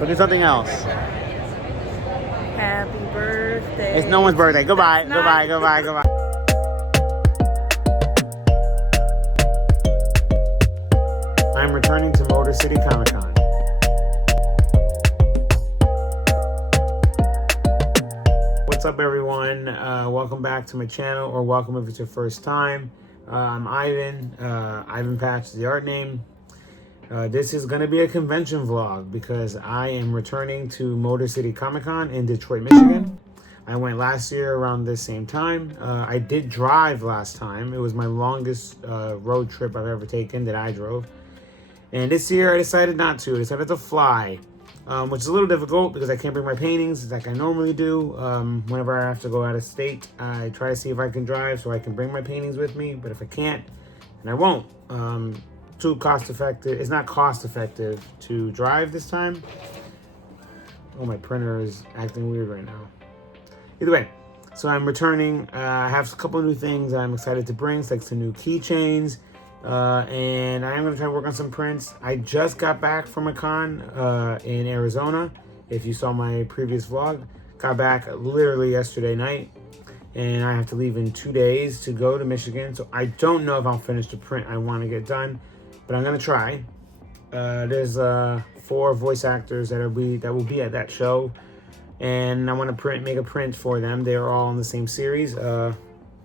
But do something else. Happy birthday. It's no one's birthday. Goodbye. That's not- Goodbye. Goodbye. Goodbye. I'm returning to Motor City Comic Con. What's up, everyone? Welcome back to my channel, or welcome if it's your first time. I'm Ivan. Ivanpatch is the art name. This is going to be a convention vlog because I am returning to Motor City Comic Con in Detroit, Michigan. I went last year around this same time. I did drive last time. It was my longest road trip I've ever taken that I drove. And this year I decided not to. I decided to fly, which is a little difficult because I can't bring my paintings like I normally do. Whenever I have to go out of state, I try to see if I can drive so I can bring my paintings with me. But if I can't, then I won't. Too cost effective. It's not cost effective to drive this time. Oh, my printer is acting weird right now. Either way, so I'm returning. I have a couple new things that I'm excited to bring, like some new keychains. And I am going to try to work on some prints. I just got back from a con in Arizona. If you saw my previous vlog, got back literally yesterday night. And I have to leave in 2 days to go to Michigan. So I don't know if I'll finish the print I want to get done, but I'm going to try. There's 4 voice actors that will be at that show. And I want to make a print for them. They're all in the same series. I'm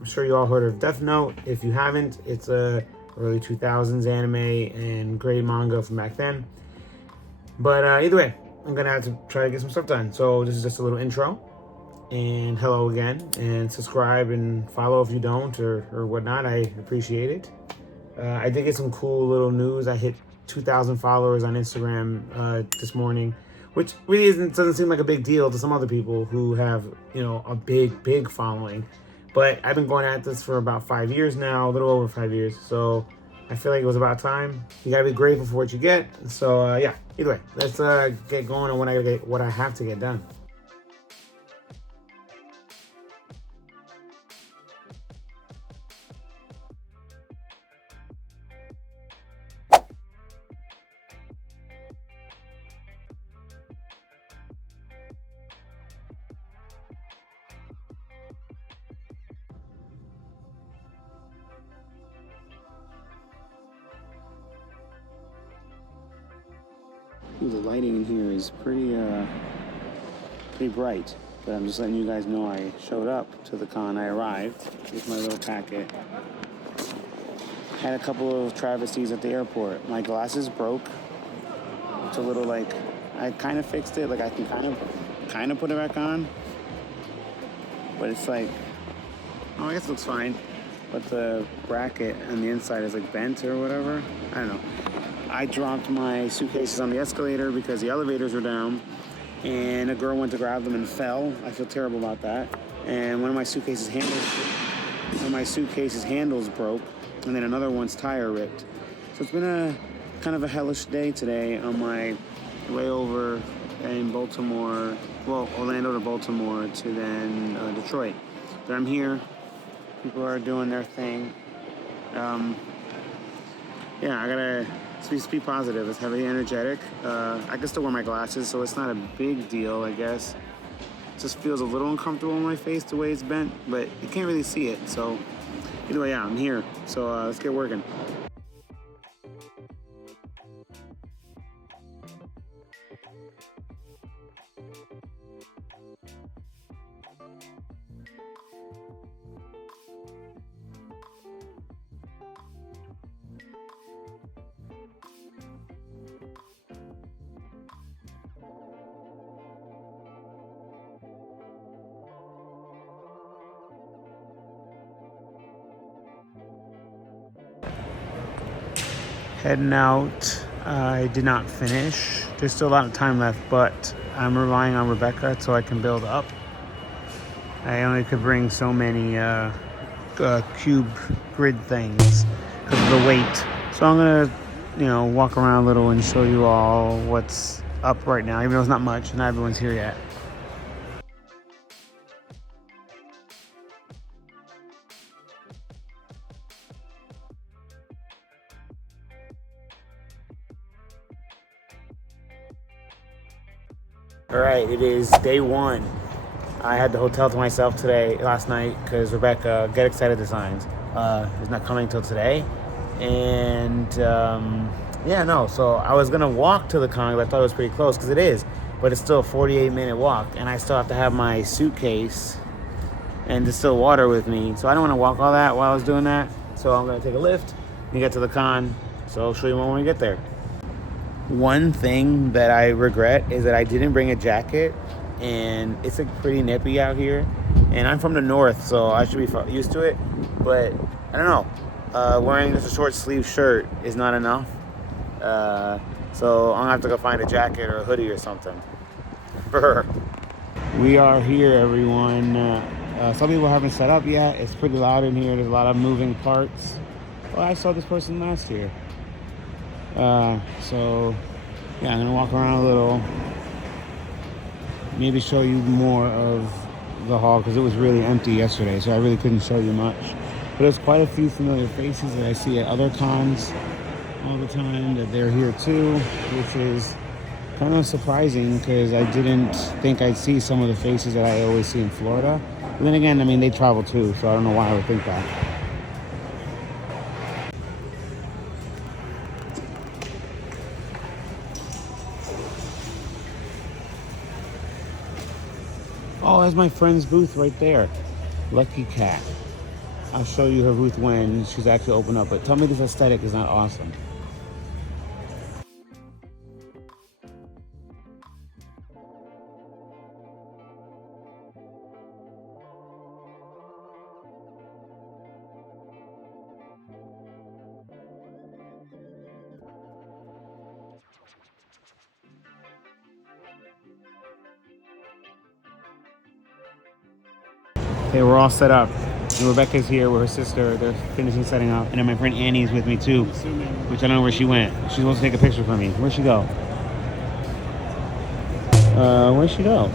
sure you all heard of Death Note. If you haven't, it's a early 2000s anime and great manga from back then. But either way, I'm going to have to try to get some stuff done. So this is just a little intro. And hello again. And subscribe and follow if you don't or whatnot. I appreciate it. I did get some cool little news. I hit 2,000 followers on Instagram this morning, which really doesn't seem like a big deal to some other people who have, a big following. But I've been going at this for about 5 years now, a little over 5 years. So I feel like it was about time. You gotta be grateful for what you get. So yeah, either way, let's get going on what I have to get done. Ooh, the lighting in here is pretty bright, but I'm just letting you guys know I showed up to the con. I arrived with my little packet. Had a couple of travesties at the airport. My glasses broke. It's a little I kind of fixed it. I can kind of put it back on, but it's I guess it looks fine. But the bracket on the inside is bent or whatever. I don't know. I dropped my suitcases on the escalator because the elevators were down, and a girl went to grab them and fell. I feel terrible about that. And one of my suitcases handles broke, and then another one's tire ripped. So it's been a kind of a hellish day today on my way over in Baltimore, Orlando to Baltimore to then Detroit. But I'm here. People are doing their thing. Yeah, I gotta be positive. It's heavily energetic. I can still wear my glasses, so it's not a big deal, I guess. It just feels a little uncomfortable on my face the way it's bent, but you can't really see it. So either way, yeah, I'm here. So let's get working. Heading out. I did not finish. There's still a lot of time left, but I'm relying on Rebecca so I can build up. I only could bring so many cube grid things because of the weight. So I'm gonna, walk around a little and show you all what's up right now, even though it's not much, not everyone's here yet. All right, it is day one. I had the hotel to myself last night, because Rebecca, Get Excited Designs, is not coming till today. And yeah, no, so I was gonna walk to the con, but I thought it was pretty close, because it is, but it's still a 48-minute walk, and I still have to have my suitcase and distilled water with me. So I don't want to walk all that while I was doing that. So I'm gonna take a lift and get to the con. So I'll show you when we get there. One thing that I regret is that I didn't bring a jacket, and it's like pretty nippy out here. And I'm from the north, so I should be used to it. But I don't know. Wearing just a short sleeve shirt is not enough. So I'm gonna have to go find a jacket or a hoodie or something for her. We are here, everyone. Some people haven't set up yet. It's pretty loud in here. There's a lot of moving parts. Well, I saw this person last year. So yeah, I'm gonna walk around a little, maybe show you more of the hall, because it was really empty yesterday, so I really couldn't show you much. But there's quite a few familiar faces that I see at other cons all the time, that they're here too, which is kind of surprising, because I didn't think I'd see some of the faces that I always see in Florida. But then again, I mean, they travel too, so I don't know why I would think that. Oh, that's my friend's booth right there. Lucky Cat. I'll show you her booth when she's actually opened up. But tell me this aesthetic is not awesome. Okay, we're all set up. And Rebecca's here with her sister. They're finishing setting up. And then my friend Annie's with me too, which I don't know where she went. She's supposed to take a picture for me. Where'd she go? Where'd she go?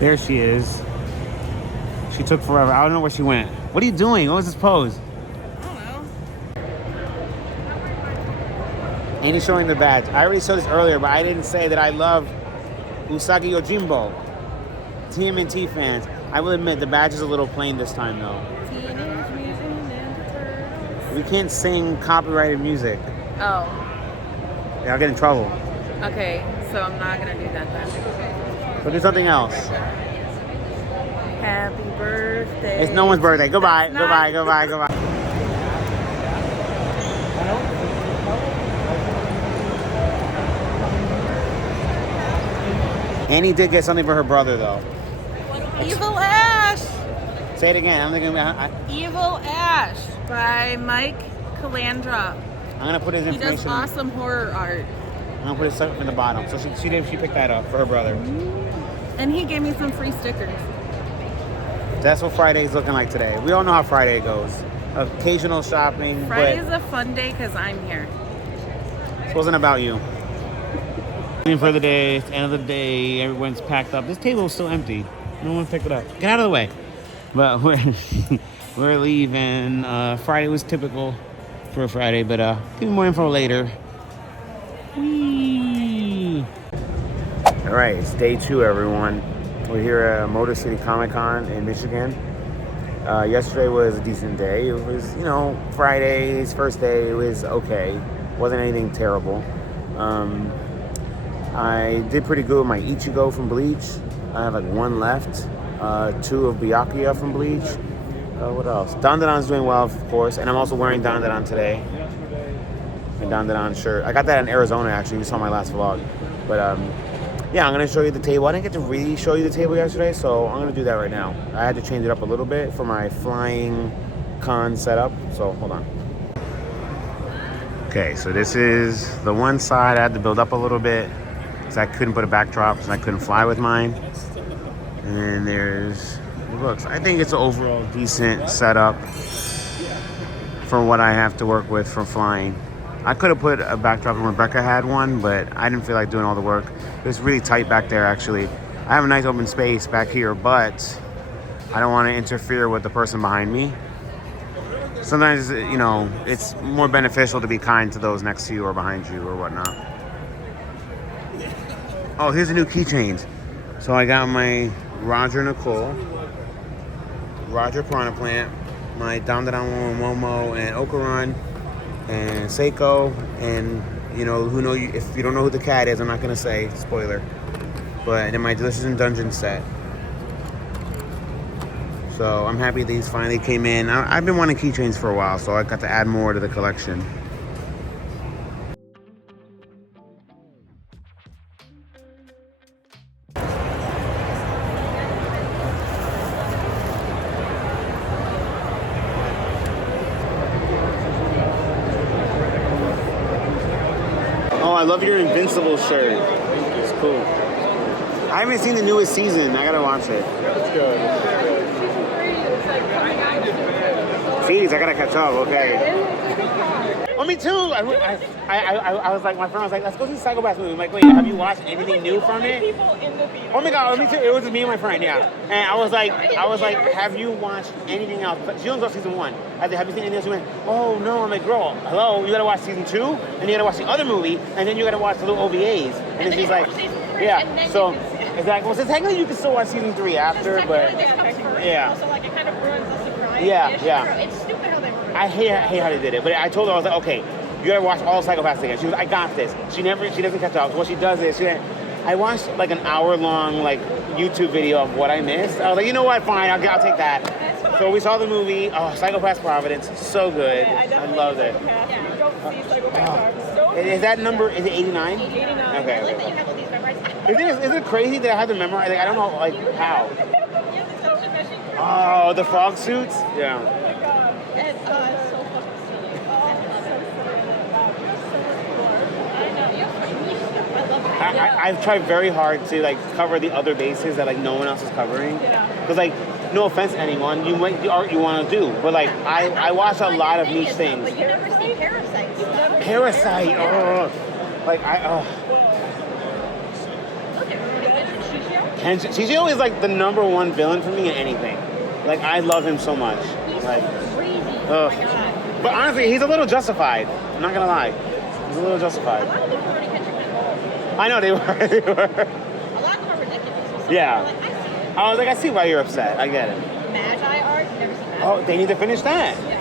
There she is. She took forever. I don't know where she went. What are you doing? What was this pose? I don't know. Annie's showing the badge. I already showed this earlier, but I didn't say that I love Usagi Yojimbo. TMNT fans. I will admit the badge is a little plain this time though. Teenage Mutant Ninja Turtles. We can't sing copyrighted music. Oh. Yeah, I'll get in trouble. Okay, so I'm not gonna do that then. So do something else. Happy birthday. It's no one's birthday. Goodbye. That's Goodbye. not- Goodbye. Goodbye. Annie did get something for her brother though. Evil Ash. Say it again. I'm thinking. Evil Ash by Mike Calandra. I'm gonna put his He information. does awesome horror art. I'm gonna put his stuff in the bottom. So she picked that up for her brother. And he gave me some free stickers. That's what Friday's looking like today. We all know how Friday goes. Occasional shopping, Friday's a fun day because I'm here. but this wasn't about you. For the day, it's the end of the day, everyone's packed up. This table is still empty. No one picked it up. Get out of the way. But we're leaving. Friday was typical for a Friday, but give me more info later. Whee! All right, it's day 2, everyone. We're here at Motor City Comic Con in Michigan. Yesterday was a decent day. It was, Friday's first day. It was okay. Wasn't anything terrible. I did pretty good with my Ichigo from Bleach. I have like 1 left. 2 of Byakuya from Bleach. What else? Dandadan's doing well, of course. And I'm also wearing Dandadan today. My Dandadan shirt. I got that in Arizona, actually. You saw my last vlog. But yeah, I'm going to show you the table. I didn't get to really show you the table yesterday, so I'm going to do that right now. I had to change it up a little bit for my flying con setup. So hold on. Okay, so this is the one side I had to build up a little bit, because I couldn't put a backdrop, because I couldn't fly with mine. And then there's the books. I think it's an overall decent setup for what I have to work with for flying. I could have put a backdrop when Rebecca had one, but I didn't feel like doing all the work. It's really tight back there, actually. I have a nice open space back here, but I don't want to interfere with the person behind me. sometimes, it's more beneficial to be kind to those next to you or behind you or whatnot. Oh, here's the new keychains. So I got my Roger Nicole, Roger Piranha Plant, my Dom Momo and Okaran, and Seiko, and if you don't know who the cat is, I'm not gonna say, spoiler. But then my Delicious in Dungeon set. So I'm happy these finally came in. I've been wanting keychains for a while, so I got to add more to the collection. Oh, I love your Invincible shirt. It's cool. I haven't seen the newest season. I gotta watch it. It's good. Jeez, I gotta catch up. Okay. Oh, me too. I was like, my friend was like, let's go see the Psychopath movie. I'm like, wait, have you watched anything new from it? Oh my god, me too. It was me and my friend, yeah. And I was like, have you watched anything else? She only saw season 1. I said, have you seen anything else? She went, oh no. I'm like, girl, hello, you gotta watch season 2, and you gotta watch the other movie, and then you gotta watch the little OVAs. And then she's like, yeah. So exactly. Well, so technically you can still watch season 3 after, but yeah. So like it kind of ruins the surprise. Yeah. It's stupid how they ruin it. I hate how they did it, but I told her, I was like, okay, you gotta watch all Psychopaths again. She was, I got this. She doesn't catch up. So what she does is, I watched like an hour-long like YouTube video of what I missed. I was like, you know what, fine, I'll take that. So we saw the movie, Psychopaths Providence, so good. I loved it. Is that number, is it 89? 89. Okay. I like that you have all these memorized. Is it crazy that I had to memorize? Like, I don't know, like, how? Oh, the frog suits? Yeah. It's so fucking silly. I love it. I've tried very hard to like cover the other bases that like no one else is covering. Because like, no offense to anyone, you might the art you want to do, but like I watch a lot of niche things. But you never see Parasite. Parasite, Shishio is like the #1 villain for me in anything. Like I love him so much. He's Like, crazy. Oh my god. but honestly, he's a little justified. I'm not gonna lie, he's a little A justified. lot of people already catch him involved. I know they were. A lot of them are ridiculous. So Yeah. like, I see it. I was like, I see why you're upset. I get it. Magi art, never seen that. Oh, they need to finish that. Yeah.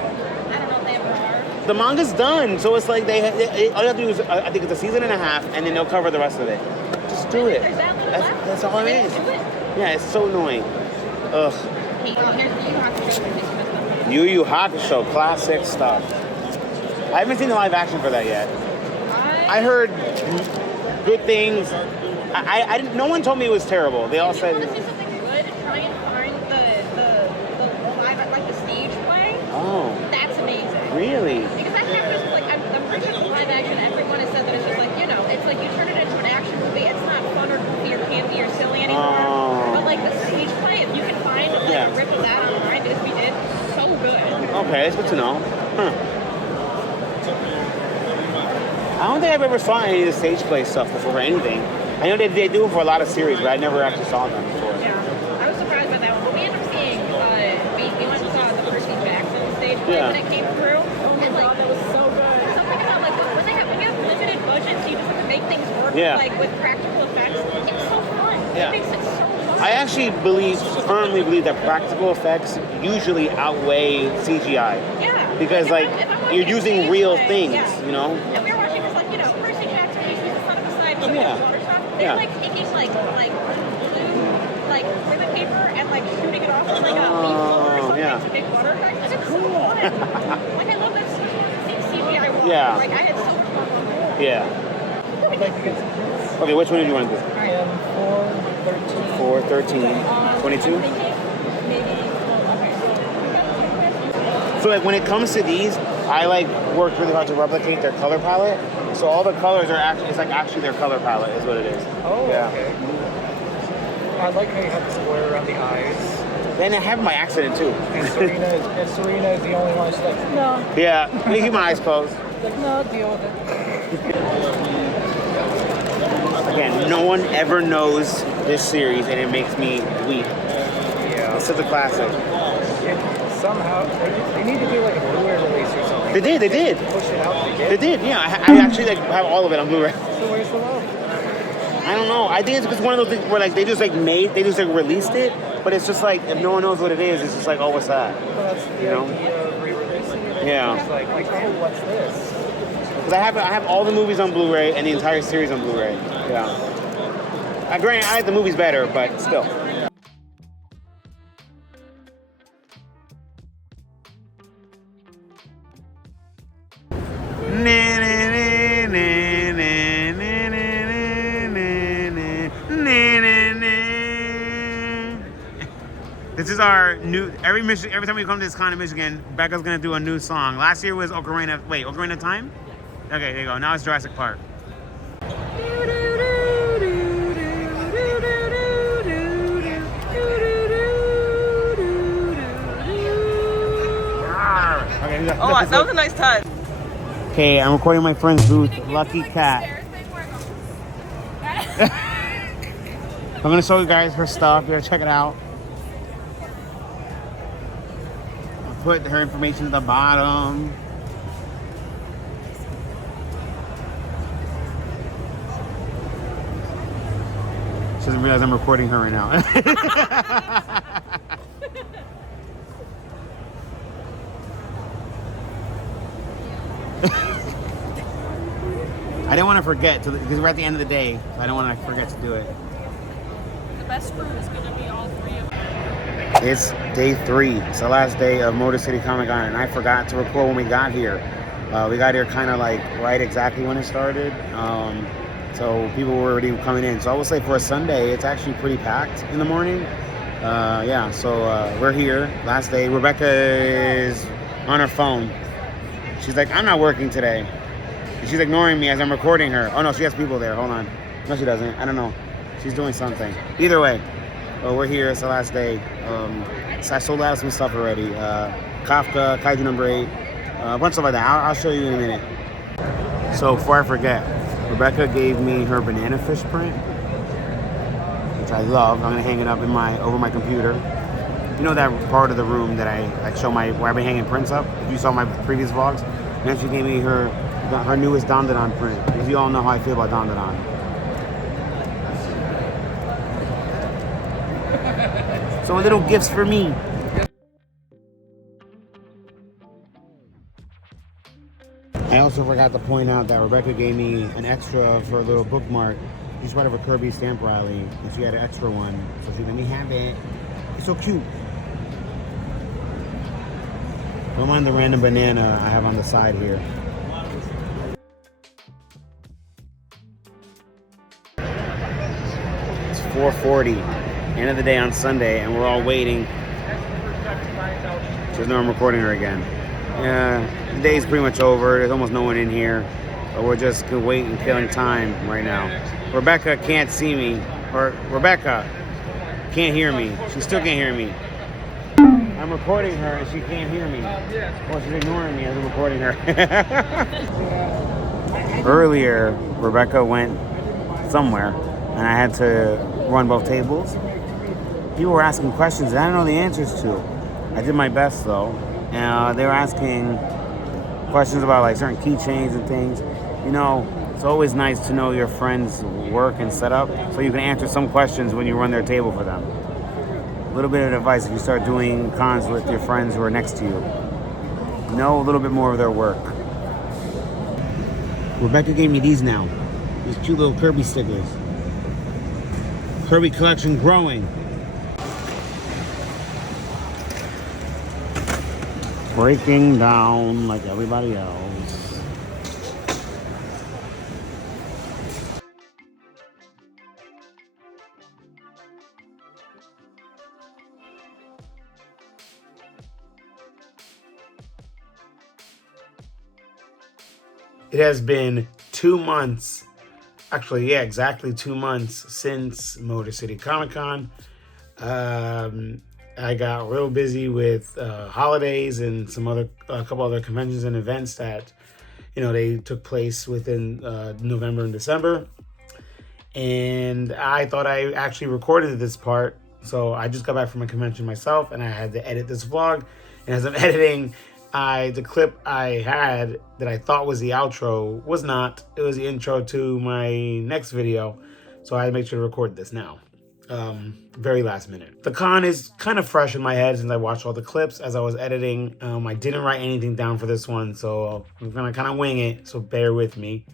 I don't know if they ever are. The manga's done, so it's like all you have to do is I think it's a season and a half, and then they'll cover the rest of it. Just do it. There's that little left. That's all it is. Do it. Yeah, it's so annoying. Ugh. Hey, here's the Yu Hakusho. Yu Yu Hakusho, classic stuff. I haven't seen the live action for that yet. I heard good things. I didn't. No one told me it was terrible. They all If said. you want to see something good, try and find the live, like the stage play. Oh, That's amazing. really? Because that happens, like, I'm pretty sure the live action, everyone has said that it's just like, it's like you turn it into an action movie, it's not fun or goofy or campy or silly anymore. Oh. But, like, the stage play, if you can find, like, a rip of that online, as we did, so good. Okay, it's good to know. Huh. I don't think I've ever saw any of the stage play stuff before or anything. I know they do it for a lot of series, but I never actually saw them before. Yeah. I was surprised by that one. But we ended up seeing, we went and saw the Percy Jackson stage play when it came through. And, like, That was so good. something about, like, when you have limited budgets, you just have to make things work, like, with practical effects. It's so fun. Yeah. It makes it so fun. I actually firmly believe that practical effects usually outweigh CGI. Yeah. Because, like, If I'm you're watching using stage real play, things, yeah. you know? And we were watching this, like, Percy Jackson, he's the son of a side chick Yeah. with water stuff. They're, like, taking, like, blue, like, ribbon paper and, like, shooting it off with, like, a leaf blower or something to make water effects. It's so fun. Like, I love that so much to see CGI water. Yeah. Like, I had so much fun. Yeah. Okay, which one did you want to do? 4, 13, 22? So like when it comes to these, I like worked really hard to replicate their color palette. So all the colors are actually, it's like actually their color palette is what it is. Oh, yeah. okay. I like how you have the square around the eyes. Then I have my accident too. And Serena is the only one she's like, no. Yeah, let me keep my eyes closed. Like, no, deal with it. Again, no one ever knows this series and it makes me weep. Yeah. It's such a classic. somehow they need to do like a Blu-ray release or something. They did. Push it out. They did. Yeah, I actually like have all of it on Blu-ray. So where's the love? I don't know. I think it's just one of those things where like they just like released it, but it's just like if no one knows what it is, it's just like, oh, what's that? Well, that's the You know? idea of re-releasing it. Yeah. It's like, oh, what's this? Because I have all the movies on Blu-ray and the entire series on Blu-ray. Yeah. Granted, I like the movies better, but still. This is our new, every time we come to this con in Michigan, Becca's gonna do a new song. Last year was Ocarina of Time? Okay, there you go. Now it's Jurassic Park. Okay, Oh, that was a nice touch. Okay, I'm recording my friend's booth, Lucky Cat. I'm gonna show you guys her stuff. You gotta check it out. I'll put her information at the bottom. She doesn't realize I'm recording her right now. I didn't want to forget because we're at the end of the day. So I don't want to forget to do it. The best crew is going to be all three of them. It's day 3. It's the last day of Motor City Comic Con, and I forgot to record when we got here. We got here kind of like right exactly when it started. So people were already coming in. So I would say for a Sunday, it's actually pretty packed in the morning. Yeah, so we're here. Last day. Rebecca is on her phone. She's like, I'm not working today. And she's ignoring me as I'm recording her. Oh no, she has people there. Hold on. No, she doesn't. I don't know. She's doing something. Either way, we're here. It's the last day. So I sold out some stuff already. Kafka, Kaiju number 8, a bunch of stuff like that. I'll show you in a minute. So before I forget, Rebecca gave me her banana fish print, which I love. I'm gonna hang it up over my computer. You know that part of the room that I show where I've been hanging prints up? If you saw my previous vlogs, and then she gave me her newest Don print, because you all know how I feel about Don. So little gifts for me. I also forgot to point out that Rebecca gave me an extra for a little bookmark. She's part of a Kirby stamp rally, and she had an extra one, so she let me have it. It's so cute. Don't mind the random banana I have on the side here. It's 4:40, end of the day on Sunday, and we're all waiting. There's no, I'm recording her again. Yeah, the day's pretty much over. There's almost no one in here, but we're just waiting and killing time right now. Rebecca can't see me, or Rebecca can't hear me. She still can't hear me. I'm recording her and she can't hear me. Well, she's ignoring me as I'm recording her. Earlier, Rebecca went somewhere and I had to run both tables. People were asking questions that I don't know the answers to. I did my best though. They were asking questions about like certain keychains and things. You know, it's always nice to know your friends' work and setup so you can answer some questions when you run their table for them. A little bit of advice if you start doing cons with your friends who are next to you. Know a little bit more of their work. Rebecca gave me these now. These cute little Kirby stickers. Kirby collection growing. Breaking down like everybody else. It has been 2 months, actually, yeah, exactly 2 months since Motor City Comic Con. I got real busy with holidays and a couple other conventions and events that, you know, they took place within November and December. And I thought I actually recorded this part. So I just got back from a convention myself and I had to edit this vlog And as I'm editing, the clip I had that I thought was the outro was not. It was the intro to my next video. So I had to make sure to record this now. Very last minute. The con is kind of fresh in my head since I watched all the clips as I was editing. I didn't write anything down for this one, so I'm gonna kind of wing it, so bear with me.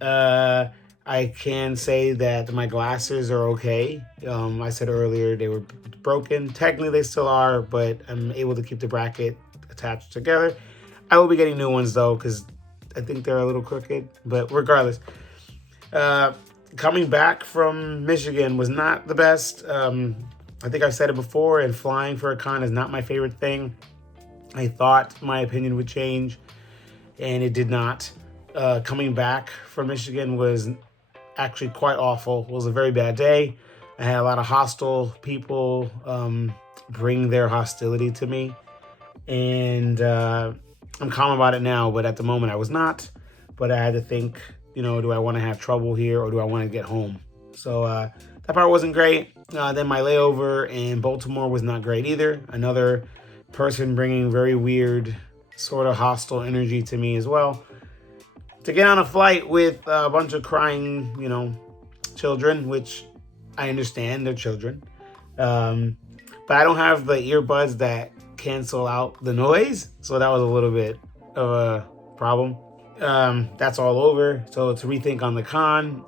I can say that my glasses are okay. I said earlier they were broken. Technically they still are, but I'm able to keep the bracket attached together. I will be getting new ones though, because I think they're a little crooked, but regardless. Coming back from Michigan was not the best. I think I've said it before, and flying for a con is not my favorite thing. I thought my opinion would change, and it did not. Coming back from Michigan was actually quite awful. It was a very bad day. I had a lot of hostile people bring their hostility to me, and I'm calm about it now, but at the moment I was not. But I had to think, you know, do I want to have trouble here or do I want to get home? So that part wasn't great. Then my layover in Baltimore was not great either. Another person bringing very weird, sort of hostile energy to me as well. To get on a flight with a bunch of crying, you know, children, which I understand, they're children. But I don't have the earbuds that cancel out the noise. So that was a little bit of a problem. That's all over. So to rethink on the con,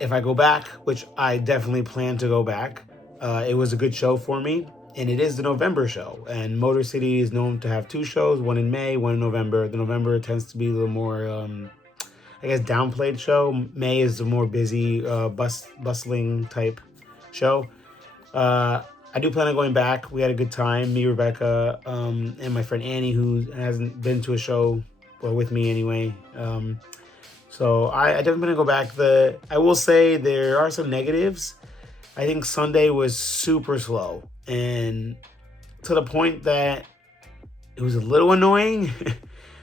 if I go back, which I definitely plan to go back, it was a good show for me. And it is the November show. And Motor City is known to have two shows, one in May, one in November. The November tends to be a little more, I guess, downplayed show. May is the more busy, bustling type show. I do plan on going back. We had a good time. Me, Rebecca, and my friend Annie, who hasn't been to a show, well, with me anyway. So I definitely going to go back. I will say there are some negatives. I think Sunday was super slow, and to the point that it was a little annoying.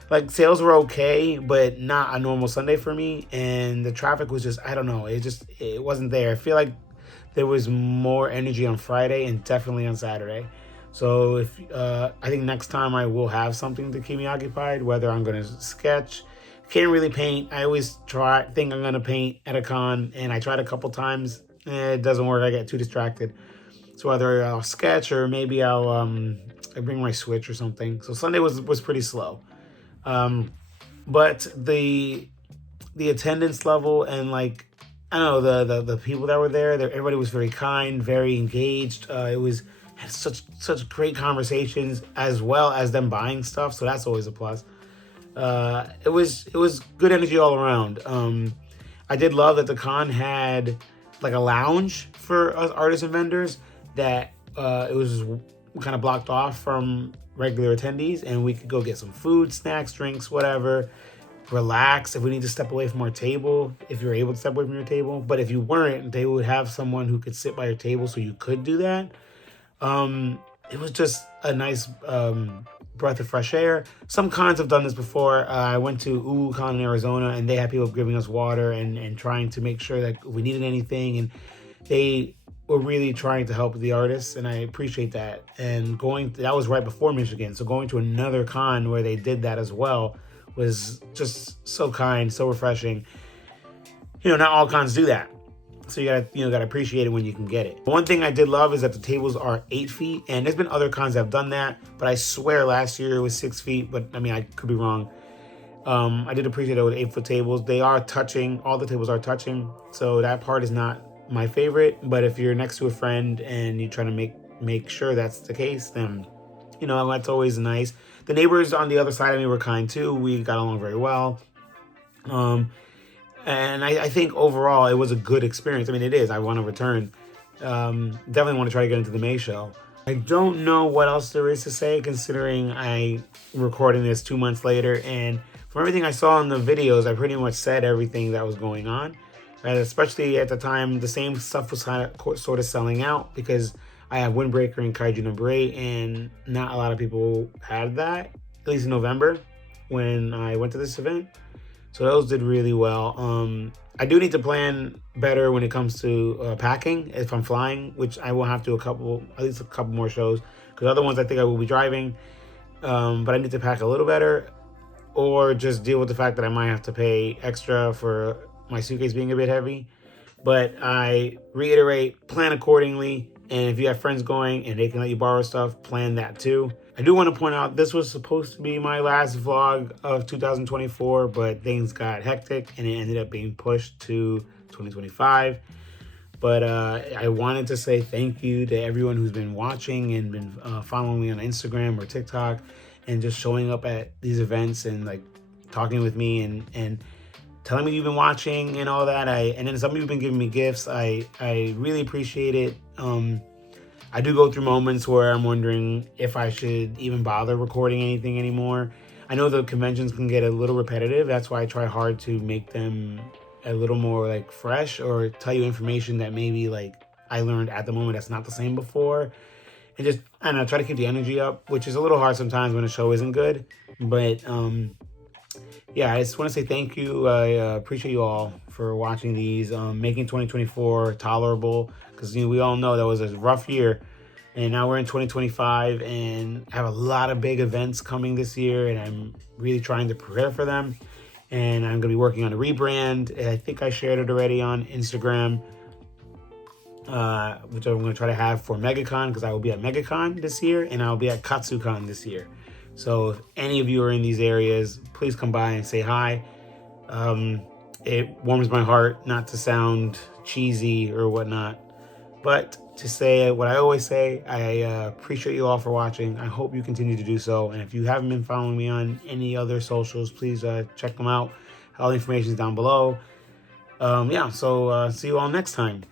Like, sales were okay, but not a normal Sunday for me. And the traffic was just, I don't know, it wasn't there. I feel like there was more energy on Friday and definitely on Saturday. So I think next time I will have something to keep me occupied, whether I'm going to sketch. Can't really paint. I always think I'm going to paint at a con, and I tried a couple times. It doesn't work. I get too distracted. So either I'll sketch or maybe I bring my Switch or something. So Sunday was pretty slow. But the attendance level and, like, I don't know, the people that were there, everybody was very kind, very engaged. Had such great conversations, as well as them buying stuff. So that's always a plus. It was good energy all around. I did love that the con had like a lounge for us artists and vendors that it was kind of blocked off from regular attendees, and we could go get some food, snacks, drinks, whatever, relax if we need to step away from our table, if you're able to step away from your table. But if you weren't, they would have someone who could sit by your table so you could do that. It was just a nice breath of fresh air. Some cons have done this before. I went to UConn in Arizona, and they had people giving us water and trying to make sure that we needed anything, and they were really trying to help the artists, and I appreciate that. And that was right before Michigan, so going to another con where they did that as well was just so kind, so refreshing. You know, not all cons do that. So you gotta appreciate it when you can get it. One thing I did love is that the tables are 8 feet, and there's been other cons that have done that, but I swear last year it was 6 feet, but I mean, I could be wrong. I did appreciate it with 8-foot tables. They are touching, all the tables are touching, so that part is not my favorite, but if you're next to a friend and you're trying to make sure that's the case, then, you know, that's always nice. The neighbors on the other side of me were kind too. We got along very well. And I think overall it was a good experience. I mean, it is. I want to return. Definitely want to try to get into the May show. I don't know what else there is to say, considering I'm recording this 2 months later. And from everything I saw in the videos, I pretty much said everything that was going on. Especially at the time, the same stuff was sort of selling out because I have Windbreaker and Kaiju number 8, and not a lot of people had that, at least in November when I went to this event. So those did really well. I do need to plan better when it comes to packing if I'm flying, which I will have to at least a couple more shows. because other ones I think I will be driving, but I need to pack a little better, or just deal with the fact that I might have to pay extra for my suitcase being a bit heavy. But I reiterate, plan accordingly. And if you have friends going and they can let you borrow stuff, plan that too. I do want to point out this was supposed to be my last vlog of 2024, but things got hectic and it ended up being pushed to 2025. But I wanted to say thank you to everyone who's been watching and been following me on Instagram or TikTok and just showing up at these events and like talking with me and telling me you've been watching and all that. And then some of you have been giving me gifts. I really appreciate it. I do go through moments where I'm wondering if I should even bother recording anything anymore. I know the conventions can get a little repetitive. That's why I try hard to make them a little more like fresh, or tell you information that maybe like I learned at the moment that's not the same before. And just, I don't know, try to keep the energy up, which is a little hard sometimes when a show isn't good. But yeah, I just want to say thank you. I appreciate you all for watching these, making 2024 tolerable, because we all know that was a rough year, and now we're in 2025 and have a lot of big events coming this year, and I'm really trying to prepare for them. And I'm going to be working on a rebrand. I think I shared it already on Instagram, which I'm going to try to have for MegaCon, because I will be at MegaCon this year and I'll be at KatsuCon this year. So if any of you are in these areas, please come by and say hi. It warms my heart not to sound cheesy or whatnot, but to say what I always say. I appreciate you all for watching. I hope you continue to do so. And if you haven't been following me on any other socials, please check them out. All the information is down below. Yeah, so see you all next time.